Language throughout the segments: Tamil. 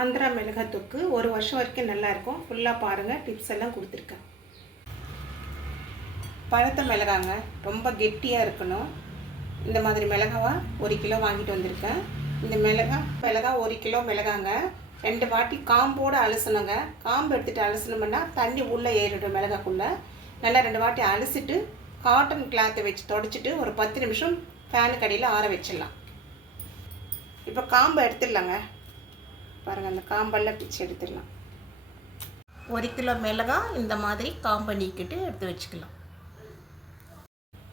ஆந்திரா மிளகாய் தொக்கு ஒரு வருஷம் வரைக்கும் நல்லாயிருக்கும். ஃபுல்லாக பாருங்கள் டிப்ஸ் எல்லாம் கொடுத்துருக்கேன். பழுத்த மிளகாங்க ரொம்ப கெட்டியாக இருக்கணும். இந்த மாதிரி மிளகாவா ஒரு கிலோ வாங்கிட்டு வந்திருக்கேன். இந்த மிளகா மிளகா ஒரு கிலோ மிளகாங்க. ரெண்டு வாட்டி காம்போடு அலசணுங்க. காம்பு எடுத்துகிட்டு அலசணும்னா தண்ணி உள்ளே ஏறிடும் மிளகாக்குள்ளே. நல்லா ரெண்டு வாட்டி அலசிட்டு காட்டன் கிளாத்தை வச்சு தொடச்சிட்டு ஒரு பத்து நிமிஷம் ஃபேனுக்கு அடியில் ஆற வச்சிடலாம். இப்போ காம்பை எடுத்துடலாங்க. பாருங்கள் அந்த காம்பெல்லாம் பிச்சு எடுத்துடலாம். ஒரு கிலோ மிளகாய் இந்த மாதிரி காம்பை நீக்கிட்டு எடுத்து வச்சுக்கலாம்.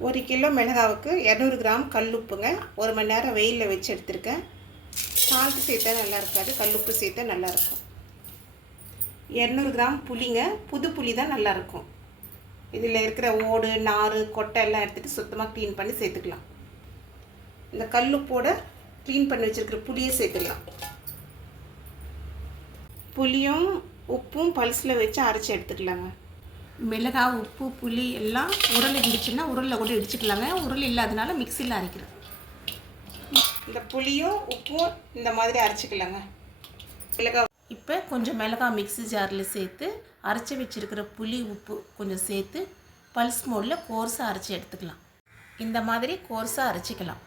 ஒரு கிலோ மிளகாவுக்கு இரநூறு கிராம் கல்லுப்புங்க ஒரு மணி நேரம் வெயிலில் வச்சு எடுத்திருக்கேன். சால்ட்டு சேர்த்தா நல்லா இருக்காது கல்லுப்பு சேர்த்தா நல்லாயிருக்கும் இரநூறு கிராம் புளிங்க புது புளி தான் நல்லாயிருக்கும் இதில் இருக்கிற ஓடு நார் கொட்டை எல்லாம் எடுத்துகிட்டு சுத்தமாக க்ளீன் பண்ணி சேர்த்துக்கலாம். இந்த கல்லுப்போட க்ளீன் பண்ணி வச்சுருக்கிற புளியை சேர்த்துக்கலாம் புளியும் உப்பும் பல்ஸில் வச்சு அரைச்சி எடுத்துக்கலாங்க. மிளகாய் உப்பு புளி எல்லாம் உருள் இருந்துச்சுன்னா உருளில் கூட இடிச்சுக்கலாங்க. உருள் இல்லாதனால மிக்சியில் அரைக்கிறோம். இந்த புளியும் உப்பும் இந்த மாதிரி அரைச்சிக்கலாங்க. மிளகாய் இப்போ கொஞ்சம் மிளகாய் மிக்ஸி ஜாரில் சேர்த்து அரைச்சி வச்சுருக்கிற புளி உப்பு கொஞ்சம் சேர்த்து பல்ஸ் மோடில் கோர்ஸாக அரைச்சி எடுத்துக்கலாம். இந்த மாதிரி கோர்ஸாக அரைச்சிக்கலாம்.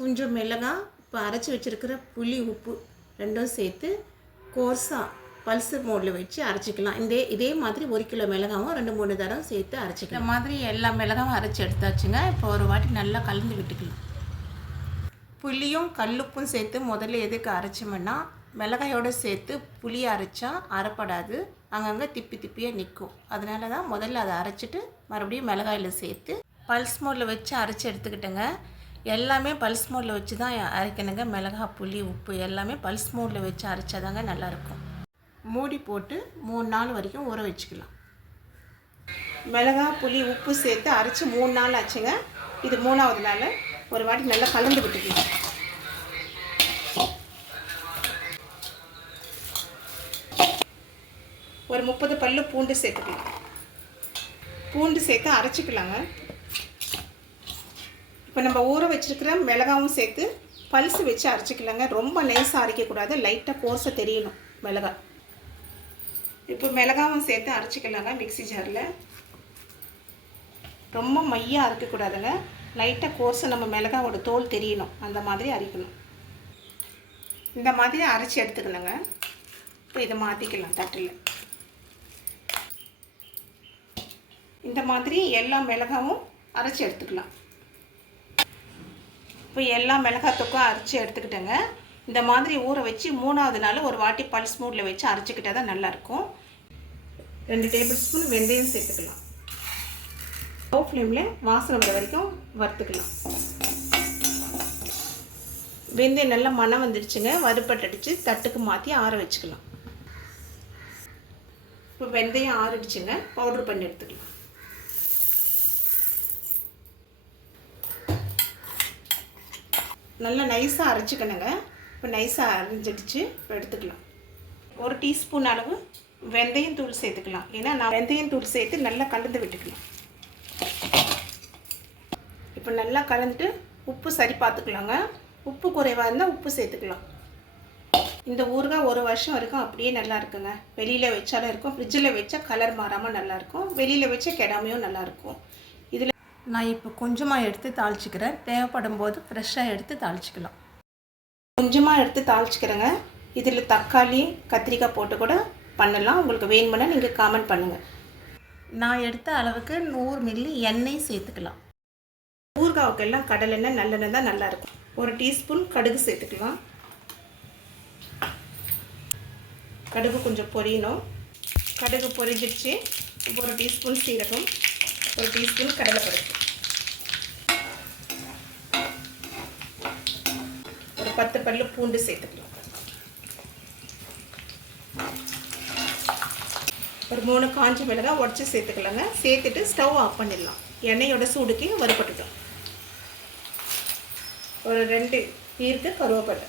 கொஞ்சம் மிளகாய் இப்போ அரைச்சி வச்சுருக்கிற புளி உப்பு ரெண்டும் சேர்த்து கோர்ஸாக பல்சர் மோடில் வச்சு அரைச்சிக்கலாம். இந்த இதே மாதிரி ஒரு கிலோ மிளகாவும் ரெண்டு மூணு தடவை சேர்த்து அரைச்சிக்கலாம். இந்த மாதிரி எல்லா மிளகாவும் அரைச்சி எடுத்தாச்சுங்க. இப்போ ஒரு வாட்டி நல்லா கலந்து விட்டுக்கலாம். புளியும் கல்லுப்பும் சேர்த்து முதல்ல எதுக்கு அரைச்சோம்னா மிளகாயோடு சேர்த்து புளி அரைச்சா அரைப்படாது. அங்கங்கே திப்பி திப்பியாக நிற்கும் அதனால தான் முதல்ல அதை அரைச்சிட்டு மறுபடியும் மிளகாயில் சேர்த்து பல்ஸ் மோடில் வச்சு அரைச்சி எடுத்துக்கிட்டேங்க. எல்லாமே பல்ஸ் மோடில் வச்சு தான் அரைக்கணுங்க. மிளகா புளி உப்பு எல்லாமே பல்ஸ் மோடில் வச்சு அரைச்சாதாங்க நல்லாயிருக்கும். மூடி போட்டு மூணு நாள் வரைக்கும் ஊற வச்சுக்கலாம். மிளகா புளி உப்பு சேர்த்து அரைச்சி மூணு நாள் ஆச்சுங்க. இது மூணாவது நாள். ஒரு வாட்டி நல்லா கலந்து விட்டுக்கலாம். ஒரு முப்பது பல்லு பூண்டு சேர்த்துக்கலாம். பூண்டு சேர்த்து அரைச்சிக்கலாங்க. இப்போ நம்ம ஊற வச்சுருக்கிற மிளகாவும் சேர்த்து பல்ஸ் வச்சு அரைச்சிக்கலாங்க. ரொம்ப லேசாக அரைக்கக்கூடாது. லைட்டாக கோர்ஸை தெரியணும் மிளகாய் இப்போ மிளகாவும் சேர்த்து அரைச்சிக்கலாங்க மிக்ஸி ஜாரில். ரொம்ப மையாக அரைக்கக்கூடாதுங்க. லைட்டாக கோர்ஸை நம்ம மிளகாவோட தோல் தெரியணும். அந்த மாதிரி அரைக்கணும். இந்த மாதிரி அரைச்சி எடுத்துக்கணுங்க. இப்போ இதை மாற்றிக்கலாம் தட்டில். இந்த மாதிரி எல்லா மிளகாவும் அரைச்சி எடுத்துக்கலாம். இப்போ எல்லா மிளகாத்துக்கும் அரைச்சி எடுத்துக்கிட்டேங்க. இந்த மாதிரி ஊற வச்சு மூணாவது நாள் ஒரு வாட்டி பல்ஸ் மூடில் வச்சு அரைச்சிக்கிட்டால் தான் நல்லாயிருக்கும் ரெண்டு டேபிள் ஸ்பூன் வெந்தயம் சேர்த்துக்கலாம். லோ ஃப்ளேமில் வாசனை வர வரைக்கும் வறுத்துக்கலாம். வெந்தயம் நல்லா மனம் வந்துடுச்சுங்க. வறுப்பட்டடிச்சு தட்டுக்கு மாற்றி ஆற வச்சுக்கலாம். இப்போ வெந்தயம் ஆறிடுச்சுங்க. பவுட்ரு பண்ணி எடுத்துக்கலாம். நல்லா நைஸாக அரைச்சிக்கணுங்க. இப்போ நைஸாக அரைஞ்சிடுச்சு. இப்போ எடுத்துக்கலாம். ஒரு டீஸ்பூன் அளவு வெந்தயம் தூள் சேர்த்துக்கலாம். ஏன்னா நான் வெந்தயம் தூள் சேர்த்து நல்லா கலந்து விட்டுக்கலாம். இப்போ நல்லா கலந்துட்டு உப்பு சரி பார்த்துக்கலாங்க. உப்பு குறைவாக இருந்தால் உப்பு சேர்த்துக்கலாம். இந்த ஊறுகாய் ஒரு வருஷம் வரைக்கும் அப்படியே நல்லா இருக்குங்க. வெளியில் வச்சாலும் இருக்கும். ஃப்ரிட்ஜில் வச்சா கலர் மாறாமல் நல்லாயிருக்கும் வெளியில் வச்சா கெடாமையும் நல்லாயிருக்கும் இதில் நான் இப்போ கொஞ்சமாக எடுத்து தாளிச்சிக்கிறேன். தேவைப்படும் போது ஃப்ரெஷ்ஷாக எடுத்து தாளிச்சிக்கலாம். கொஞ்சமாக எடுத்து தாளிச்சிக்கிறேங்க. இதில் தக்காளி கத்திரிக்காய் போட்டு கூட பண்ணலாம். உங்களுக்கு வேணுமுன்னா நீங்கள் காமெண்ட் பண்ணுங்கள் நான் எடுத்த அளவுக்கு நூறு மில்லி எண்ணெய் சேர்த்துக்கலாம். ஊறுகாவுக்கெல்லாம் கடலெண்ணெய் நல்லெண்ணெய் தான் நல்லாயிருக்கும் ஒரு டீஸ்பூன் கடுகு சேர்த்துக்கலாம். கடுகு கொஞ்சம் பொரியணும். கடுகு பொரிஞ்சிடுச்சு ஒரு டீஸ்பூன் சீரகம் ஒரு டீஸ்பூன் கடலைப்பருப்பு. பத்து பல்லு பூண்டு சேர்த்துக்கலாம். ஒரு மூணு காஞ்சி மிளகாய் உடச்சி சேர்த்துக்கலாங்க. சேர்த்துட்டு ஸ்டவ் ஆஃப் பண்ணிடலாம். எண்ணெயோட சூடுக்கு வறுபட்டுட்டோம். ஒரு ரெண்டு ஈர்க்கு கருவேப்பிலை.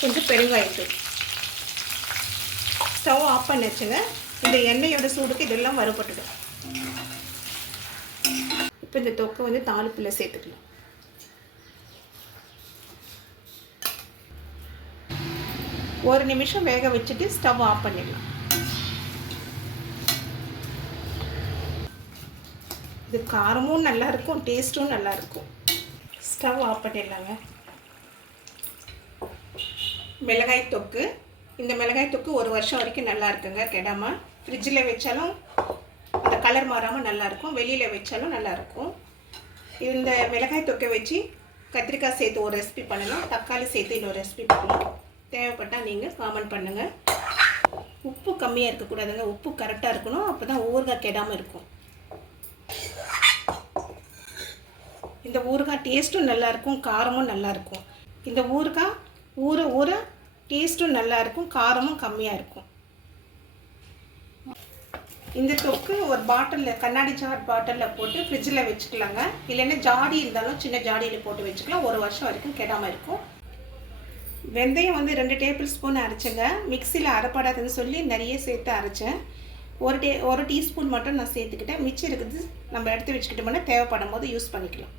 கொஞ்சம் பெருங்காயத்தூள். ஸ்டவ் ஆஃப் பண்ணி வச்சுங்க இந்த எண்ணெயோட சூடுக்கு இதெல்லாம் வறுபட்டுடும். இப்போ இந்த தொக்கை வந்து தாளிப்பில் சேர்த்துக்கலாம். ஒரு நிமிஷம் வேக வச்சுட்டு ஸ்டவ் ஆஃப் பண்ணிடலாம். இது காரமும் நல்லா இருக்கும் டேஸ்ட்டும் நல்லா இருக்கும். ஸ்டவ் ஆஃப் பண்ணிடலாங்க. மிளகாய் தொக்கு. இந்த மிளகாய் தொக்கு ஒரு வருஷம் வரைக்கும் நல்லா இருக்குங்க கெடாமல் ஃப்ரிட்ஜில் வச்சாலும் அந்த கலர் மாறாமல் நல்லாயிருக்கும் வெளியில் வச்சாலும் நல்லாயிருக்கும் இந்த மிளகாய் தொக்கை வச்சு கத்திரிக்காய் சேர்த்து ஒரு ரெசிபி பண்ணலாம் தக்காளி சேர்த்து இன்னொரு ரெசிபி பண்ணலாம். தேவைப்பட்டால் நீங்கள் காமெண்ட் பண்ணுங்கள் உப்பு கம்மியாக இருக்கக்கூடாதுங்க. உப்பு கரெக்டாக இருக்கணும். அப்போ தான் ஊறுகாய் கெடாமல் இருக்கும். இந்த ஊறுகாய் டேஸ்ட்டும் நல்லாயிருக்கும் காரமும் நல்லாயிருக்கும் இந்த ஊறுகாய் ஊற ஊற டேஸ்ட்டும் நல்லாயிருக்கும் காரமும் கம்மியாக இருக்கும். இந்த தொக்கு ஒரு பாட்டிலில் கண்ணாடி ஜார் பாட்டிலில் போட்டு ஃப்ரிட்ஜில் வச்சுக்கலாங்க. இல்லைன்னா ஜாடி இருந்தாலும் சின்ன ஜாடியில் போட்டு வச்சுக்கலாம். ஒரு வருஷம் வரைக்கும் கெடாமல் இருக்கும். வெந்தயம் வந்து ரெண்டு டேபிள் ஸ்பூன் அரைச்சேங்க. மிக்சியில் அரைப்படாதுன்னு சொல்லி நிறைய சேர்த்து அரைச்சேன். ஒரு டே ஒரு டீஸ்பூன் மட்டும் நான் சேர்த்துக்கிட்டேன். மிச்சம் இருக்குது நம்ம எடுத்து வச்சுக்கிட்டோம்னா தேவைப்படும் போது யூஸ் பண்ணிக்கலாம்.